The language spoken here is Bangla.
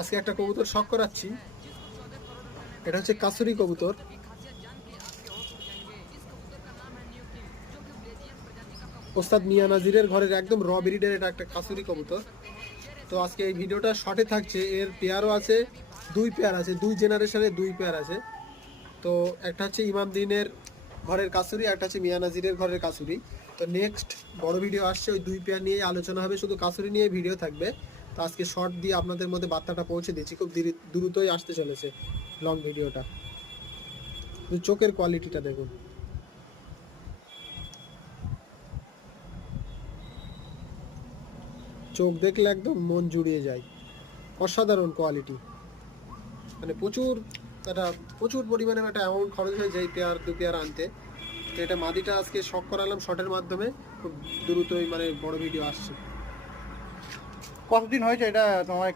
আজকে একটা কবুতর শখ করাচ্ছি। এটা হচ্ছে কাসুরি কবুতর। ওস্তাদ মিয়া নাজিরের ঘরের একদম র ব্রিডের এটা একটা কাসুরি কবুতর। তো আজকে এই ভিডিওটা শর্টে থাকছে। এর পেয়ারও আছে, দুই পেয়ার আছে, দুই জেনারেশনের দুই পেয়ার আছে। তো একটা হচ্ছে ইমাম দিনের ঘরের কাসুরি একটা হচ্ছে মিয়া নাজিরের ঘরের কাসুরি। তো নেক্সট বড় ভিডিও আসছে, ওই দুই পেয়ার নিয়ে আলোচনা হবে। শুধু কাসুরি নিয়ে ভিডিও থাকবে। তো আজকে শর্ট দিয়ে আপনাদের মধ্যে বার্তাটা পৌঁছে দিচ্ছি খুব দ্রুতই আসতে চলেছে লং ভিডিওটা চোখের কোয়ালিটিটা দেখুন। চোখ দেখলে একদম মন জুড়িয়ে যায়। অসাধারণ কোয়ালিটি মানে প্রচুর একটা, প্রচুর পরিমাণে একটা অ্যামাউন্ট খরচ হয়ে যায় পেয়ার দু পেয়ার আনতে। তো এটা মাদিটা আজকে শখ করালাম শর্টের মাধ্যমে। খুব দ্রুতই মানে বড় ভিডিও আসছে। কতদিন হয়েছে? এটা তোমার এখানে